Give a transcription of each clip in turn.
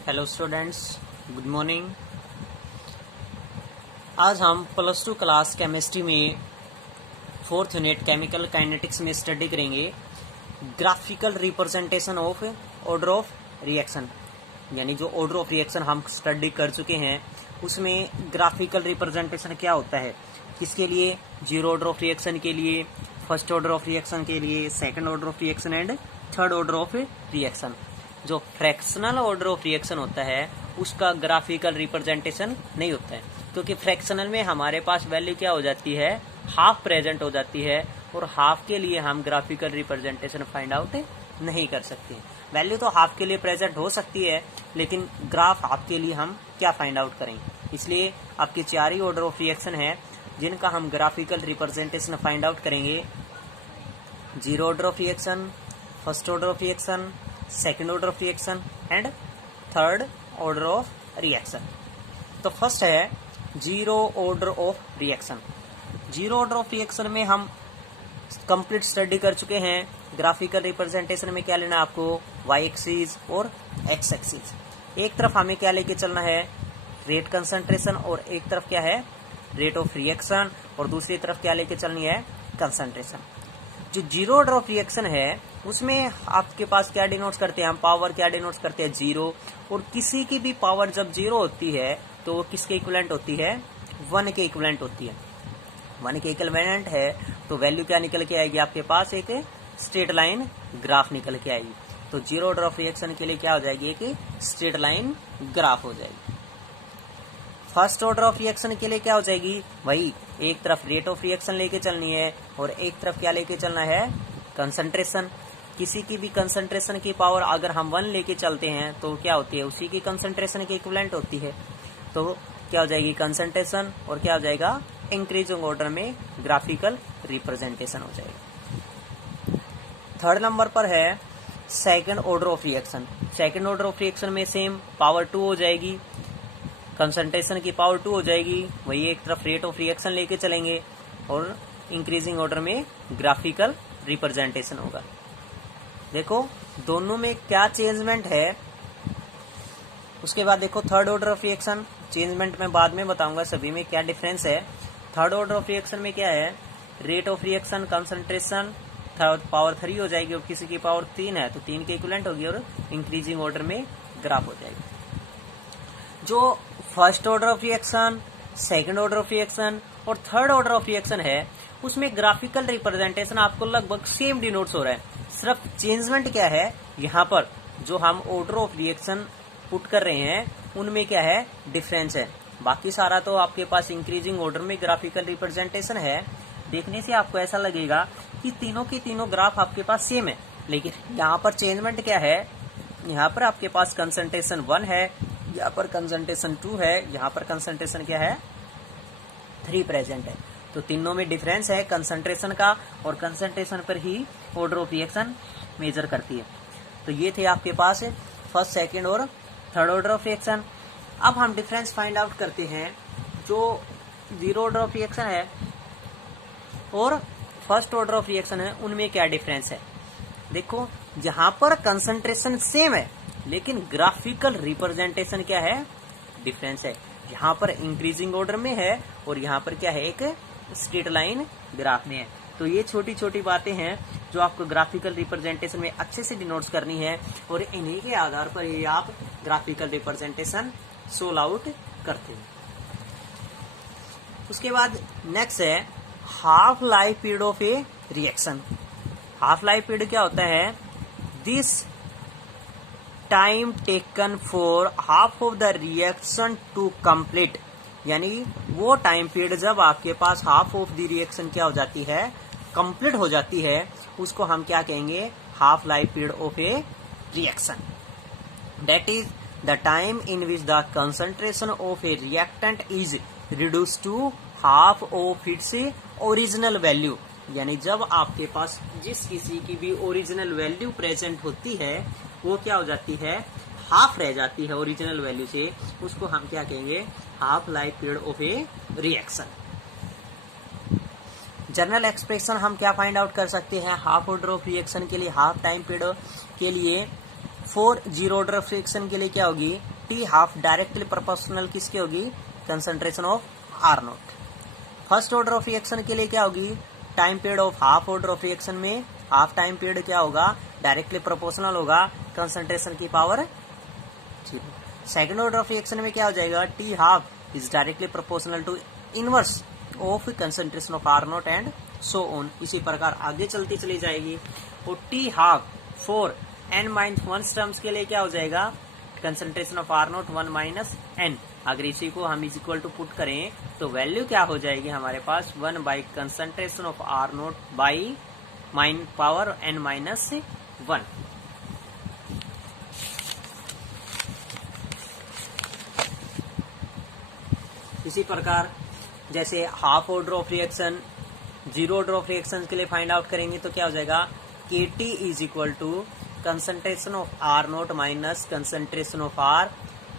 Hello students, good morning. आज हम +2 class chemistry में 4th यूनिट केमिकल काइनेटिक्स में स्टडी करेंगे graphical representation of order of reaction. यानी जो ऑर्डर ऑफ रिएक्शन हम स्टडी कर चुके हैं उसमें ग्राफिकल रिप्रेजेंटेशन क्या होता है, किसके लिए, जीरो ऑर्डर ऑफ रिएक्शन के लिए, फर्स्ट ऑर्डर ऑफ रिएक्शन के लिए, second order of reaction and third order of reaction. जो फ्रैक्शनल ऑर्डर ऑफ रिएक्शन होता है उसका ग्राफिकल रिप्रेजेंटेशन नहीं होता है, क्योंकि फ्रैक्शनल में हमारे पास वैल्यू क्या हो जाती है, हाफ प्रेजेंट हो जाती है, और हाफ के लिए हम ग्राफिकल रिप्रेजेंटेशन फाइंड आउट नहीं कर सकते। वैल्यू तो हाफ के लिए प्रेजेंट हो सकती है, लेकिन ग्राफ हाफ के लिए हम क्या फाइंड आउट करेंगे। इसलिए आपके 4 ही ऑर्डर ऑफ रिएक्शन है जिनका हम ग्राफिकल रिप्रेजेंटेशन फाइंड आउट करेंगे। Zero order of reaction, first order of reaction, second order of reaction and third order of reaction. तो फर्स्ट है zero order of reaction. Zero order of reaction में हम complete study कर चुके हैं। Graphical representation में क्या लेना है आपको, वाई एक्सिस और एक्स एक्सिस। एक तरफ हमें क्या लेके चलना है, रेट कंसंट्रेशन, और एक तरफ क्या है, रेट ऑफ रिएक्शन, और दूसरी तरफ क्या लेके चलनी है, कंसंट्रेशन। जो जीरो ऑर्डर ऑफ रिएक्शन है उसमें आपके पास क्या डिनोट करते हैं हम, पावर क्या डिनोट करते हैं, जीरो। और किसी की भी पावर जब जीरो होती है तो वो किसके इक्विवेलेंट होती है, 1 के इक्विवेलेंट होती है। 1 के इक्विवेलेंट है तो वैल्यू क्या निकल के आएगी आपके पास, एक स्ट्रेट लाइन ग्राफ निकल के आएगी। तो जीरो ऑर्डर ऑफ रिएक्शन के लिए क्या हो जाएगी, एक स्ट्रेट लाइन ग्राफ हो जाएगी। फर्स्ट ऑर्डर ऑफ रिएक्शन के लिए क्या हो जाएगी, वही एक तरफ रेट ऑफ रिएक्शन लेके चलनी है और एक तरफ क्या लेके चलना है, कंसंट्रेशन। किसी की भी कंसंट्रेशन की पावर अगर हम 1 लेके चलते हैं तो क्या होती है, उसी की कंसंट्रेशन के इक्विवेलेंट होती है। तो क्या हो जाएगी, कंसंट्रेशन, और क्या हो जाएगा, इंक्रीजिंग ऑर्डर में ग्राफिकल रिप्रेजेंटेशन हो जाएगी। थर्ड नंबर पर है second order of reaction. Second order of reaction में सेम पावर 2 हो जाएगी, कंसंट्रेशन की पावर 2 हो जाएगी, वही एक तरफ रेट ऑफ रिएक्शन लेके चलेंगे और इंक्रीजिंग ऑर्डर में ग्राफिकल रिप्रेजेंटेशन होगा। देखो दोनों में क्या चेंजमेंट है। उसके बाद देखो third order of reaction, changement में बाद में बताऊंगा सभी में क्या डिफरेंस है। थर्ड ऑर्डर ऑफ रिएक्शन में क्या है, rate of reaction, concentration power 3 हो जाएगी, और किसी की पावर 3 है तो 3 के इक्विवेलेंट होगी, और इंक्रीजिंग ऑर्डर में ग्राफ हो जाएगी। जो first order of reaction, second order of reaction और थर्ड ऑर्डर ऑफ रिएक्शन है उसमें ग्राफिकल रिप्रेजेंटेशन आपको लगभग सेम डिनोट्स हो रहा है। सिर्फ चेंजमेंट क्या है, यहाँ पर जो हम ऑर्डर ऑफ रिएक्शन पुट कर रहे हैं उनमें क्या है, डिफरेंस है। बाकी सारा तो आपके पास इंक्रीजिंग ऑर्डर में ग्राफिकल रिप्रेजेंटेशन है। देखने से आपको ऐसा लगेगा कि तीनों की तीनों ग्राफ आपके पास सेम है, लेकिन यहाँ पर चेंजमेंट क्या है, यहाँ पर आपके पास कंसंट्रेशन 1 है, यहाँ पर कंसंट्रेशन 2 है, यहाँ पर कंसंट्रेशन क्या है, 3 प्रेजेंट है। तो तीनों में डिफरेंस है कंसंट्रेशन का, और कंसंट्रेशन पर ही ऑर्डर ऑफ रिएक्शन मेजर करती है। तो ये थे आपके पास फर्स्ट, सेकंड और थर्ड ऑर्डर ऑफ रिएक्शन। अब हम डिफरेंस फाइंड आउट करते हैं। जो जीरो ऑर्डर ऑफ रिएक्शन है और फर्स्ट ऑर्डर ऑफ रिएक्शन है उनमें क्या डिफरेंस है। देखो जहां पर कंसंट्रेशन सेम है लेकिन ग्राफिकल रिप्रेजेंटेशन क्या है, डिफरेंस है। यहाँ पर इंक्रीजिंग ऑर्डर में है और यहाँ पर क्या है, एक स्ट्रेट लाइन ग्राफ में है। तो ये छोटी छोटी बातें हैं जो आपको ग्राफिकल रिप्रेजेंटेशन में अच्छे से डिनोट्स करनी है, और इन्हीं के आधार पर ये आप ग्राफिकल रिप्रेजेंटेशन सोल आउट करते हैं। उसके बाद नेक्स्ट है half life period of a reaction. Half life period क्या होता है, this time taken for half of the reaction to complete. यानी वो टाइम पीरियड जब आपके पास हाफ ऑफ द रिएक्शन क्या हो जाती है, कंप्लीट हो जाती है, उसको हम क्या कहेंगे, half life period of a reaction. That is the time in which the concentration of a reactant is reduce to half of its original value. यानी जब आपके पास जिस किसी की भी ओरिजिनल वैल्यू प्रेजेंट होती है वो क्या हो जाती है, हाफ रह जाती है ओरिजिनल वैल्यू से, उसको हम क्या कहेंगे, half life period of a reaction. General expression हम क्या फाइंड आउट कर सकते हैं हाफ ऑर्डर ऑफ रिएक्शन के लिए, हाफ टाइम पीरियड के लिए, 4 जीरो ऑर्डर ऑफ रिएक्शन के लिए क्या होगी, टी हाफ डायरेक्टली प्रोपोर्शनल किसके होगी, concentration of R naught. First order of reaction के लिए क्या होगी, time period of half order of reaction में हाफ टाइम पीरियड क्या होगा, डायरेक्टली प्रोपोर्शनल होगा कंसंट्रेशन की power 0। Second order of reaction में क्या हो जाएगा, T half is directly proportional to inverse of concentration of R naught and so on. इसी प्रकार आगे चलती चली जाएगी। और T half for n-1 terms के लिए क्या हो जाएगा, concentration of R naught 1 minus N. अगर इसी को हम इज इक्वल टू पुट करें तो वैल्यू क्या हो जाएगी हमारे पास, 1 by concentration of R naught by mine power n-1। इसी प्रकार जैसे half order of reaction, zero order of reaction के लिए फाइंड आउट करेंगे तो क्या हो जाएगा, K T is equal to concentration of R naught minus concentration of R.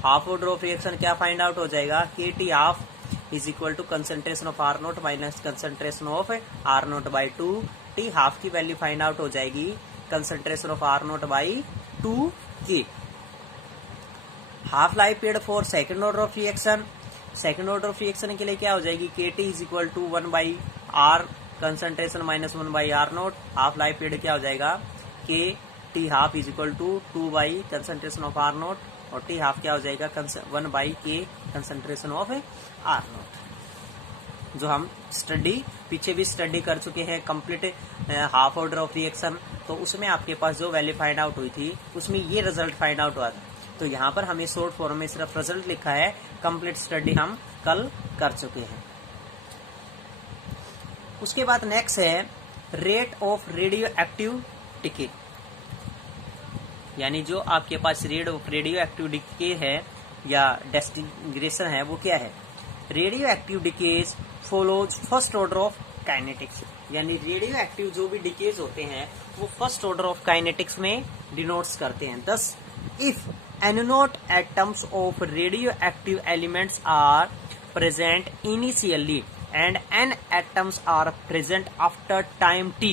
Half order of reaction क्या फाइंड आउट हो जाएगा, K T half is equal to concentration of R naught minus concentration of R naught by 2। T half की value find out हो जाएगी concentration of R naught by 2 के। Half life period for second order of reaction, second order of reaction के लिए क्या हो जाएगी, K T is equal to 1 by R concentration minus 1 by R naught. Half life period क्या हो जाएगा, K T half is equal to 2 by concentration of R naught, और T half क्या हो जाएगा 1 बाई के कंसंट्रेशन ऑफ आर नॉट। जो हम स्टडी पीछे भी स्टडी कर चुके हैं complete half order of reaction, तो उसमें आपके पास जो वैल्यू फाइंड आउट हुई थी उसमें ये रिजल्ट फाइंड आउट हुआ था। तो यहाँ पर हमें शॉर्ट फॉर्म में सिर्फ रिजल्ट लिखा है, कंप्लीट स्टडी हम कल कर चुके हैं। उसके बाद नेक्स्ट है rate of radioactive decay, यानी जो आपके पास rate of radioactive decay है या डिसइंटीग्रेशन है वो क्या है, radio active decays follows first order of kinetics, यानी रेडियो एक्टिव जो भी डिकेज होते हैं वो फर्स्ट ऑर्डर ऑफ काइनेटिक्स में डिनोट्स करते हैं। Thus if n-naught atoms of radioactive elements are present initially and n atoms are present after time t,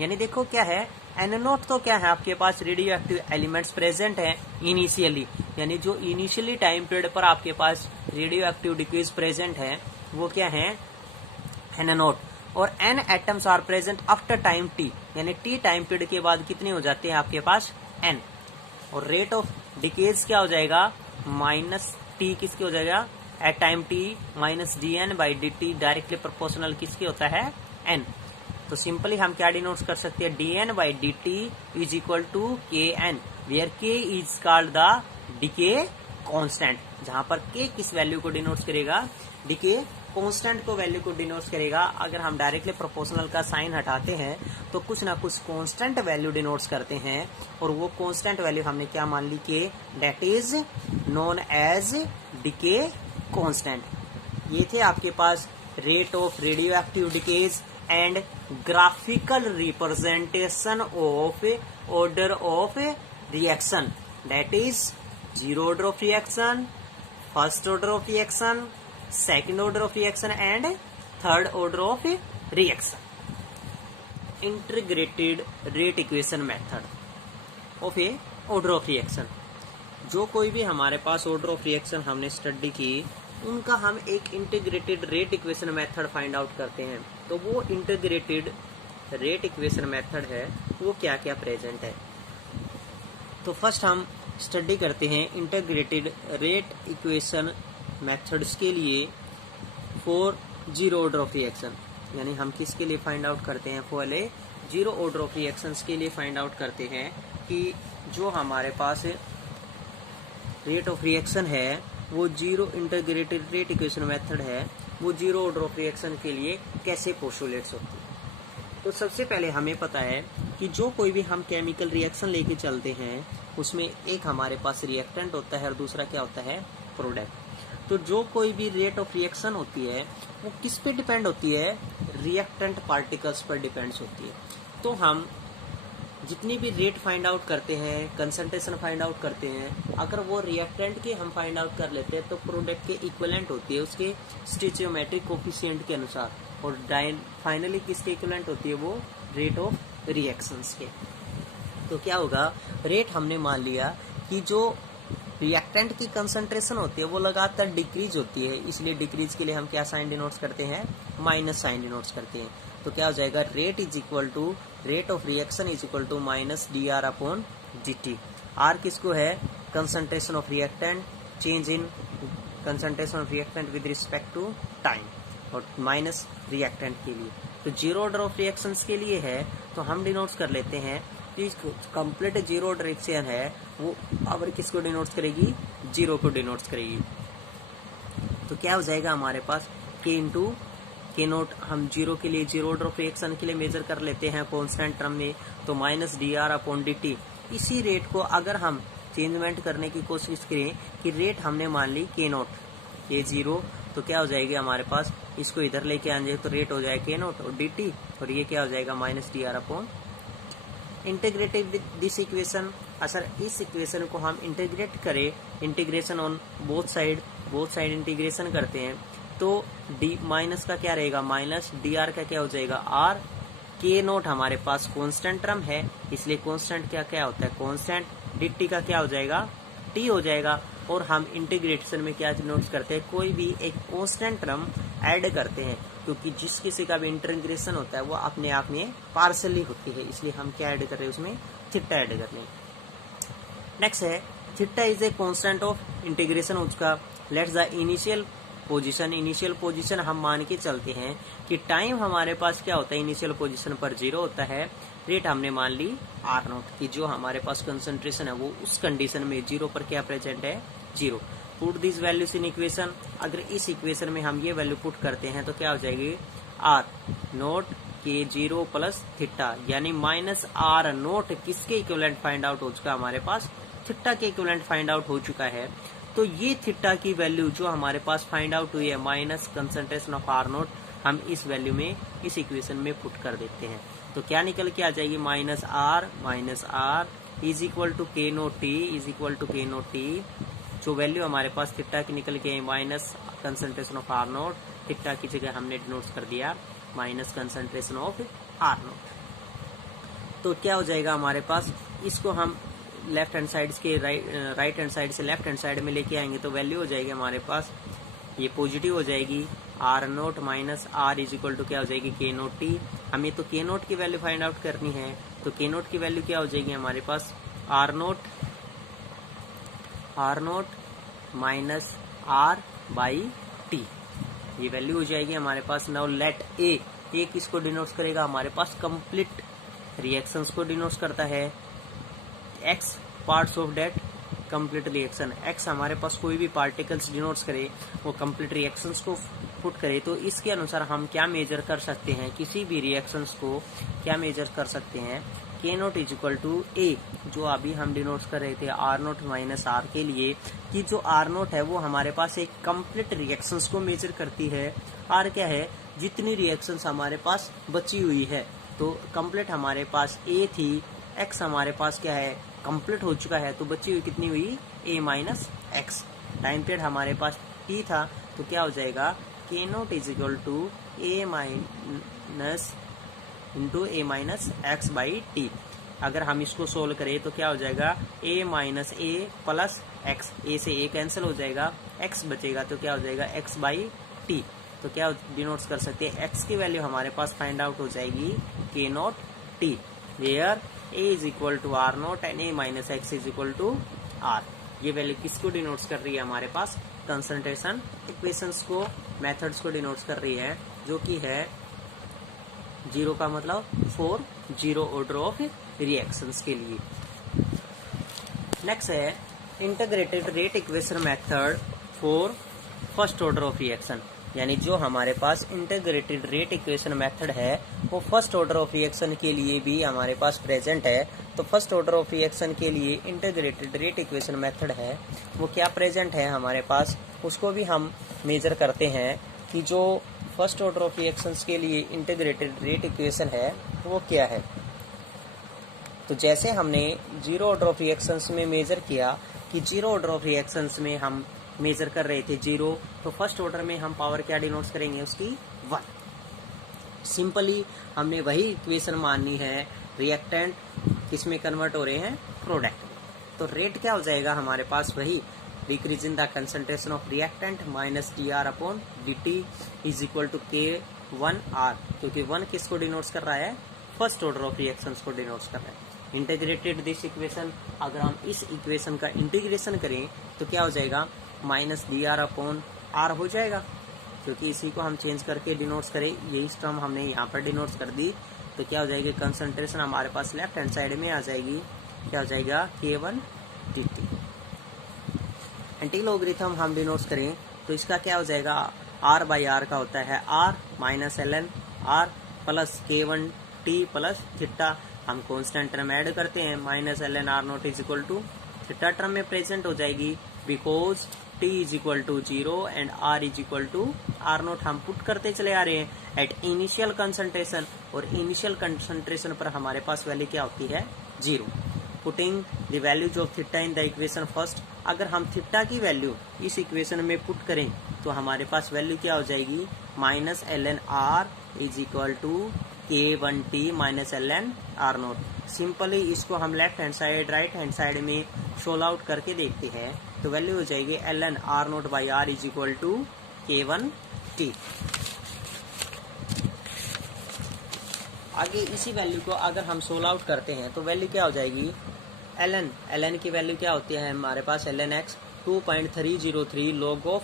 यानी देखो क्या है, n-naught तो क्या है आपके पास रेडियो एक्टिव एलिमेंट्स प्रेजेंट है इनिशियली, यानी जो इनिशियली टाइम पीरियड पर आपके पास रेडियो एक्टिव डिकेज प्रेजेंट है वो क्या है, n-naught। और n atoms are present after time t, यानी t टाइम पीरियड के बाद कितने हो जाते हैं आपके पास n। और रेट ऑफ डिकेज क्या हो जाएगा, माइनस टी किसके हो जाएगा, at time T minus D N by D T, directly proportional किसके होता है, एन। तो सिंपली हम क्या डिनोट कर सकते हैं, D N by D T is equal to K N, where K is called the decay constant, जहां पर के किस वैल्यू को डिनोट करेगा, डिके कांस्टेंट को वैल्यू को डिनोट करेगा। अगर हम डायरेक्टली प्रोपोर्शनल का साइन हटाते हैं तो कुछ ना कुछ कांस्टेंट वैल्यू डिनोट्स करते हैं, और वो कांस्टेंट वैल्यू हमने क्या मान ली कि that is known as decay constant. ये थे आपके पास rate of radio active decays and graphical representation of order of reaction, that is zero order of reaction, first order of reaction, second order of reaction and third order of reaction. Integrated rate equation method of a order of reaction, जो कोई भी हमारे पास order of reaction हमने study की उनका हम एक integrated rate equation method find out करते हैं। तो वो इंटीग्रेटेड रेट इक्वेशन मेथड है वो क्या क्या प्रेजेंट है। तो फर्स्ट हम स्टडी करते हैं इंटीग्रेटेड रेट इक्वेशन मेथड्स के लिए for zero order of reaction, यानी हम किसके लिए फाइंड आउट करते हैं, पहले जीरो ऑर्डर ऑफ रिएक्शंस के लिए फाइंड आउट करते हैं कि जो हमारे पास रेट ऑफ रिएक्शन है वो zero integrated rate equation method है, वो जीरो ऑर्डर ऑफ रिएक्शन के लिए कैसे पोस्टुलेट्स होती है। तो सबसे पहले हमें पता है कि जो कोई भी हम केमिकल रिएक्शन लेके चलते हैं उसमें एक हमारे पास रिएक्टेंट होता है और दूसरा क्या होता है, प्रोडक्ट। तो जो कोई भी रेट ऑफ रिएक्शन होती है वो किस पे डिपेंड होती है, रिएक्टेंट पार्टिकल्स पर डिपेंड्स होती है। तो हम जितनी भी रेट फाइंड आउट करते हैं, कंसंट्रेशन फाइंड आउट करते हैं, अगर वो रिएक्टेंट के हम फाइंड आउट कर लेते हैं तो प्रोडक्ट के इक्विवेलेंट होती है उसके स्टोइचियोमेट्रिक कोफिशिएंट के अनुसार, और फाइनली किसके इक्विवेलेंट होती है, वो रेट ऑफ रिएक्शंस के। तो क्या होगा, रेट हमने मान लिया कि जो रिएक्टेंट की कंसंट्रेशन होती है वो लगातार डिक्रीज होती है, इसलिए डिक्रीज के लिए हम क्या साइन डिनोट्स करते हैं, माइनस साइन डिनोट्स करते हैं। तो क्या हो जाएगा, rate is equal to rate of reaction is equal to minus D R upon D T. R किसको है, concentration of reactant, change in concentration of reactant with respect to time, और minus reactant के लिए। तो zero order of reactions के लिए है तो हम डिनोट्स कर लेते हैं कि कंप्लीट जीरो ऑर्डर रिएक्शन है वो पावर किसको डिनोट्स करेगी, जीरो को डिनोट्स करेगी। तो क्या हो जाएगा हमारे पास के इंटू के नोट, हम जीरो के लिए जीरो ऑर्डर ऑफ रिएक्शन के लिए मेजर कर लेते हैं कॉन्स्टेंट टर्म में, तो minus D R upon D T. इसी रेट को अगर हम चेंजमेंट करने की कोशिश करें कि रेट हमने मान ली के नोट, के जीरो, तो क्या हो जाएगी हमारे पास, इसको इधर लेके आएंगे तो रेट हो जाएगा के नोट और डी टी, और ये क्या हो जाएगा minus D R upon. Integrated this equation, अगर इस इक्वेशन को हम इंटीग्रेट करें, integration on both side integration करते हैं, तो डी माइनस का क्या रहेगा, माइनस डी आर का क्या हो जाएगा आर, के नोट हमारे पास कांस्टेंट टर्म है इसलिए कांस्टेंट क्या क्या होता है कांस्टेंट, डी टी का क्या हो जाएगा टी हो जाएगा। और हम इंटीग्रेशन में क्या नोट्स करते हैं, कोई भी एक कांस्टेंट टर्म ऐड करते हैं, क्योंकि जिस किसी का भी इंटीग्रेशन होता है वो अपने आप में पार्शियली होती है, इसलिए हम क्या ऐड कर रहे हैं उसमें, थीटा ऐड कर रहे हैं। नेक्स्ट है theta is a constant of integration, उसका लेट्स द इनिशियल पोजीशन हम मान के चलते हैं कि टाइम हमारे पास क्या होता है, इनिशियल पोजीशन पर जीरो होता है, रेट हमने मान ली आर नोट की, जो हमारे पास कंसंट्रेशन है वो उस कंडीशन में जीरो पर क्या प्रेजेंट है, zero. Put this values in equation, अगर इस इक्वेशन में हम ये वैल्यू पुट करते हैं तो क्या हो जाएगी, आर नोट के जीरो प्लस थीटा, यानी माइनस आर नोट किसके इक्विवेलेंट फाइंड आउट हो चुका है हमारे पास, थीटा के इक्विवेलेंट फाइंड आउट हो चुका है। तो ये थीटा की वैल्यू जो हमारे पास फाइंड आउट हुई है minus concentration of R naught, हम इस वैल्यू में इस इक्वेशन में पुट कर देते हैं, तो क्या निकल के आ जाएगी, minus R is equal to K naught T, जो वैल्यू हमारे पास थीटा की निकल के minus concentration of R naught, theta की जगह हमने डिनोट कर दिया minus concentration of R naught. तो क्या हो जाएगा हमारे पास, इसको हम लेफ्ट हैंड साइड के राइट हैंड साइड से लेफ्ट हैंड साइड में लेके आएंगे तो वैल्यू हो जाएगी हमारे पास, ये पॉजिटिव हो जाएगी, R naught minus R is equal to क्या हो जाएगी, के नोट टी। हमें तो के नोट की वैल्यू फाइंड आउट करनी है, तो के नोट की वैल्यू क्या हो जाएगी हमारे पास, R naught minus R by T, ये वैल्यू हो जाएगी हमारे पास। नाउ लेट ए किसको डिनोट्स करेगा हमारे पास, कंप्लीट रिएक्शंस को डिनोट्स करता है, X parts of that complete reaction, X हमारे पास कोई भी पार्टिकल्स डिनोट्स करे वो कंप्लीट रिएक्शंस को पुट करे, तो इसके अनुसार हम क्या मेजर कर सकते हैं, किसी भी रिएक्शंस को क्या मेजर कर सकते हैं, के नोट इज इक्वल टू ए, जो अभी हम डिनोट्स कर रहे थे आर नोट माइनस आर के लिए, कि जो आर नोट है वो हमारे पास एक कंप्लीट रिएक्शंस को मेजर करती है, आर क्या है, जितनी रिएक्शंस हमारे पास बची हुई है, तो कंप्लीट हमारे पास ए थी, एक्स हमारे पास क्या है कंप्लीट हो चुका है, तो बची हुई कितनी हुई, A minus X. Time period हमारे पास टी था, तो क्या हो जाएगा, K naught is equal to A minus into A minus X by T. अगर हम इसको सोल्व करें तो क्या हो जाएगा, A minus A plus X, A से ए कैंसिल हो जाएगा, एक्स बचेगा, तो क्या हो जाएगा एक्स बाई टी। तो क्या डिनोट्स कर सकते हैं, एक्स की वैल्यू हमारे पास फाइंड आउट हो जाएगी K naught T, where a is equal to R naught and a minus X is equal to R. ये वैल्यू किसको डिनोट्स कर रही है हमारे पास, कंसंट्रेशन इक्वेशंस को, मेथड्स को डिनोट्स कर रही है, जो कि है जीरो का मतलब for zero order of reactions के लिए। नेक्स्ट है integrated rate equation method for first order of reaction, यानी जो हमारे पास इंटीग्रेटेड रेट इक्वेशन मेथड है वो फर्स्ट ऑर्डर ऑफ रिएक्शन के लिए भी हमारे पास प्रेजेंट है। तो फर्स्ट ऑर्डर ऑफ रिएक्शन के लिए इंटीग्रेटेड रेट इक्वेशन मेथड है वो क्या प्रेजेंट है हमारे पास, उसको भी हम मेजर करते हैं कि जो फर्स्ट ऑर्डर ऑफ रिएक्शंस के लिए इंटीग्रेटेड रेट इक्वेशन है वो क्या है। तो जैसे हमने जीरो ऑर्डर ऑफ रिएक्शंस में मेजर किया कि जीरो ऑर्डर ऑफ रिएक्शंस में हम मेजर कर रहे थे जीरो, तो फर्स्ट ऑर्डर में हम पावर क्या डिनोट्स करेंगे उसकी, 1। सिंपली हमने वही इक्वेशन माननी है, रिएक्टेंट किस में कन्वर्ट हो रहे हैं, प्रोडक्ट। तो रेट क्या हो जाएगा हमारे पास, वही decrease in the concentration of reactant minus dr/dt is equal to K1R, क्योंकि 1 किसको डिनोट्स कर रहा है, फर्स्ट ऑर्डर ऑफ रिएक्शंस को डिनोट्स कर रहा है। इंटीग्रेटेड दिस इक्वेशन, अगर हम इस इक्वेशन का इंटीग्रेशन करें तो क्या हो जाएगा, माइनस dr/r हो जाएगा, क्योंकि इसी को हम चेंज करके डिनोट्स करें, यही टर्म हमने यहाँ पर डिनोट्स कर दी, तो क्या हो जाएगी, कंसंट्रेशन हमारे पास लेफ्ट हैंड साइड में आ जाएगी, क्या हो जाएगा, K1 dt। एंटी लॉगरिथम हम डिनोट्स करें तो इसका क्या हो जाएगा, r/r का होता है r minus ln r plus K1 t plus theta, हम कांस्टेंट टर्म ऐड करते हैं, minus ln r0 is equal to theta term में प्रेजेंट हो जाएगी, because t is equal to 0 and r is equal to r0 हम put करते चले आ रहे हैं एट इनिशियल कंसंट्रेशन, और इनिशियल कंसंट्रेशन पर हमारे पास वैल्यू क्या होती है, 0। Putting the values of theta in the equation first, अगर हम थीटा की वैल्यू इस इक्वेशन में पुट करें तो हमारे पास वैल्यू क्या हो जाएगी, minus ln r is equal to K1t minus ln r0। Simply इसको हम left hand side right hand side में सोल्व आउट करके देखते हैं, तो वैल्यू हो जाएगी ln r0/r is equal to K1t। आगे इसी वैल्यू को अगर हम सोल्व आउट करते हैं तो वैल्यू क्या हो जाएगी, ln की वैल्यू क्या होती है हमारे पास, ln x 2.303 log of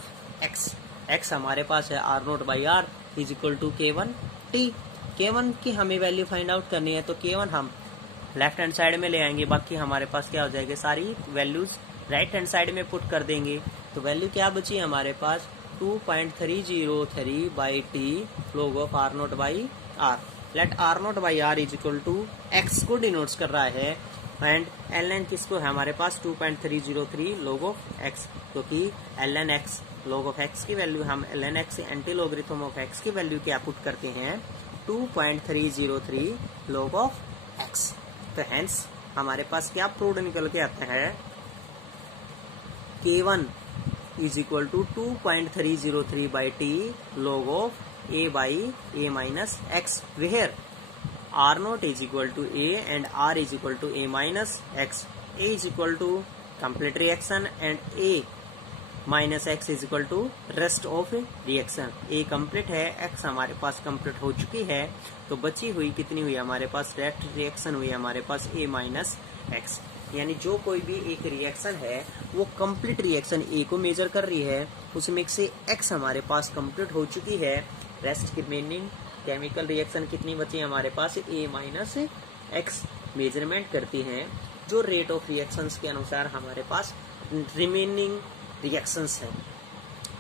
x हमारे पास है r0/r is equal to K1t। K1 की हमें वैल्यू फाइंड आउट करनी है, तो K1 हम लेफ्ट हैंड साइड में ले आएंगे, बाकी हमारे पास क्या हो जाएगी, सारी वैल्यूज राइट हैंड साइड में पुट कर देंगे, तो वैल्यू क्या बची हमारे पास, 2.303/t log of r0/r। Let r0/r is equal to x को डिनोट्स कर रहा है, एंड ln किसको है हमारे पास, 2.303 log ऑफ x, क्योंकि ln x log of x की वैल्यू हम ln x से एंटी लॉगरिथम ऑफ x की वैल्यू क्या पुट करते हैं, 2.303 log ऑफ x। तो हेंस हमारे पास क्या प्रूव निकल के आता है, K1 is equal to 2.303/t log of a/a minus x, where r0 is equal to a and r is equal to a minus x, a is equal to complete reaction and a minus x is equal to rest of reaction। a complete है, x हमारे पास complete हो चुकी है, तो बची हुई कितनी हुई हमारे पास, rest reaction हुई हमारे पास a minus x, यानी जो कोई भी एक रिएक्शन है वो कंप्लीट रिएक्शन a को मेजर कर रही है, उसमें से x हमारे पास कंप्लीट हो चुकी है, रेस्ट रिमेनिंग केमिकल रिएक्शन कितनी बची है हमारे पास, a माइनस x मेजरमेंट करती हैं, जो रेट ऑफ रिएक्शंस के अनुसार हमारे पास रिमेनिंग रिएक्शंस हैं।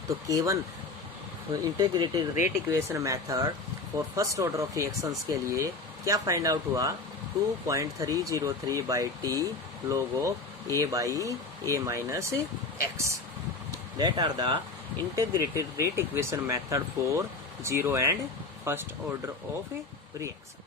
तो K1 integrated rate equation method for first order of reactions के लिए क्या फाइंड आउट हुआ, 2.303/t log of a/a minus x। That are the integrated rate equation method for zero and first order of a reaction।